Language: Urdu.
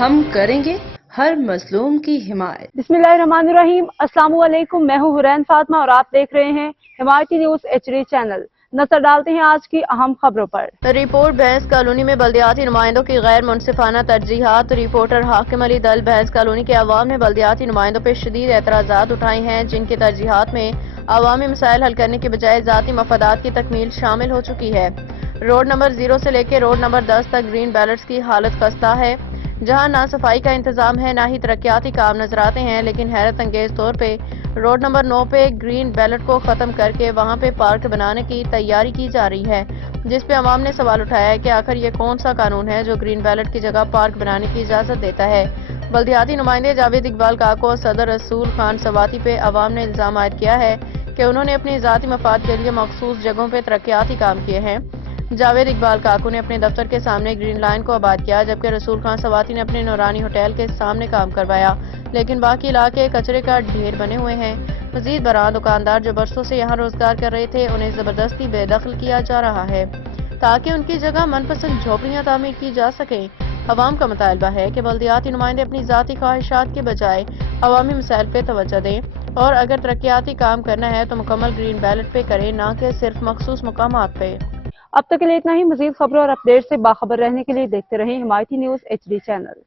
ہم کریں گے ہر مظلوم کی حمایت۔ بسم اللہ الرحمن الرحیم۔ السلام علیکم، میں ہوں حرین فاطمہ اور آپ دیکھ رہے ہیں حمایتی نیوز HD چینل۔ نظر ڈالتے ہیں آج کی اہم خبروں پر۔ رپورٹ بھینس کالونی میں بلدیاتی نمائندوں کی غیر منصفانہ ترجیحات۔ رپورٹر حاکم علی دل بھینس کالونی کے عوام نے بلدیاتی نمائندوں پر شدید اعتراضات اٹھائے ہیں، جن کی ترجیحات میں عوامی مسائل حل کرنے کے بجائے ذاتی مفادات کی تکمیل شامل ہو چکی ہے۔ روڈ نمبر 0 سے لے کے روڈ نمبر 10 تک گرین بیلٹس کی حالت خستہ ہے، جہاں نہ صفائی کا انتظام ہے نہ ہی ترقیاتی کام نظر آتے ہیں، لیکن حیرت انگیز طور پہ روڈ نمبر 9 پہ گرین بیلٹ کو ختم کر کے وہاں پہ پارک بنانے کی تیاری کی جا رہی ہے، جس پہ عوام نے سوال اٹھایا ہے کہ آخر یہ کون سا قانون ہے جو گرین بیلٹ کی جگہ پارک بنانے کی اجازت دیتا ہے۔ بلدیاتی نمائندے جاوید اقبال کاکو اور صدر رسول خان سواتی پہ عوام نے الزام عائد کیا ہے کہ انہوں نے اپنی ذاتی مفاد کے لیے مخصوص جگہوں پہ ترقیاتی کام کیے ہیں۔ جاوید اقبال کاکو نے اپنے دفتر کے سامنے گرین لائن کو آباد کیا، جبکہ رسول خان سواتی نے اپنے نورانی ہوٹل کے سامنے کام کروایا، لیکن باقی علاقے کچرے کا ڈھیر بنے ہوئے ہیں۔ مزید برآں دکاندار جو برسوں سے یہاں روزگار کر رہے تھے، انہیں زبردستی بے دخل کیا جا رہا ہے تاکہ ان کی جگہ من پسند جھوپڑیاں تعمیر کی جا سکیں۔ عوام کا مطالبہ ہے کہ بلدیاتی نمائندے اپنی ذاتی خواہشات کے بجائے عوامی مسائل پہ توجہ دیں، اور اگر ترقیاتی کام کرنا ہے تو مکمل گرین بیلٹ پہ کریں، نہ کہ صرف مخصوص مقامات پہ۔ اب تک کے لیے اتنا ہی۔ مزید خبروں اور اپڈیٹ سے باخبر رہنے کے لیے دیکھتے رہیں حمایتی نیوز HD چینل۔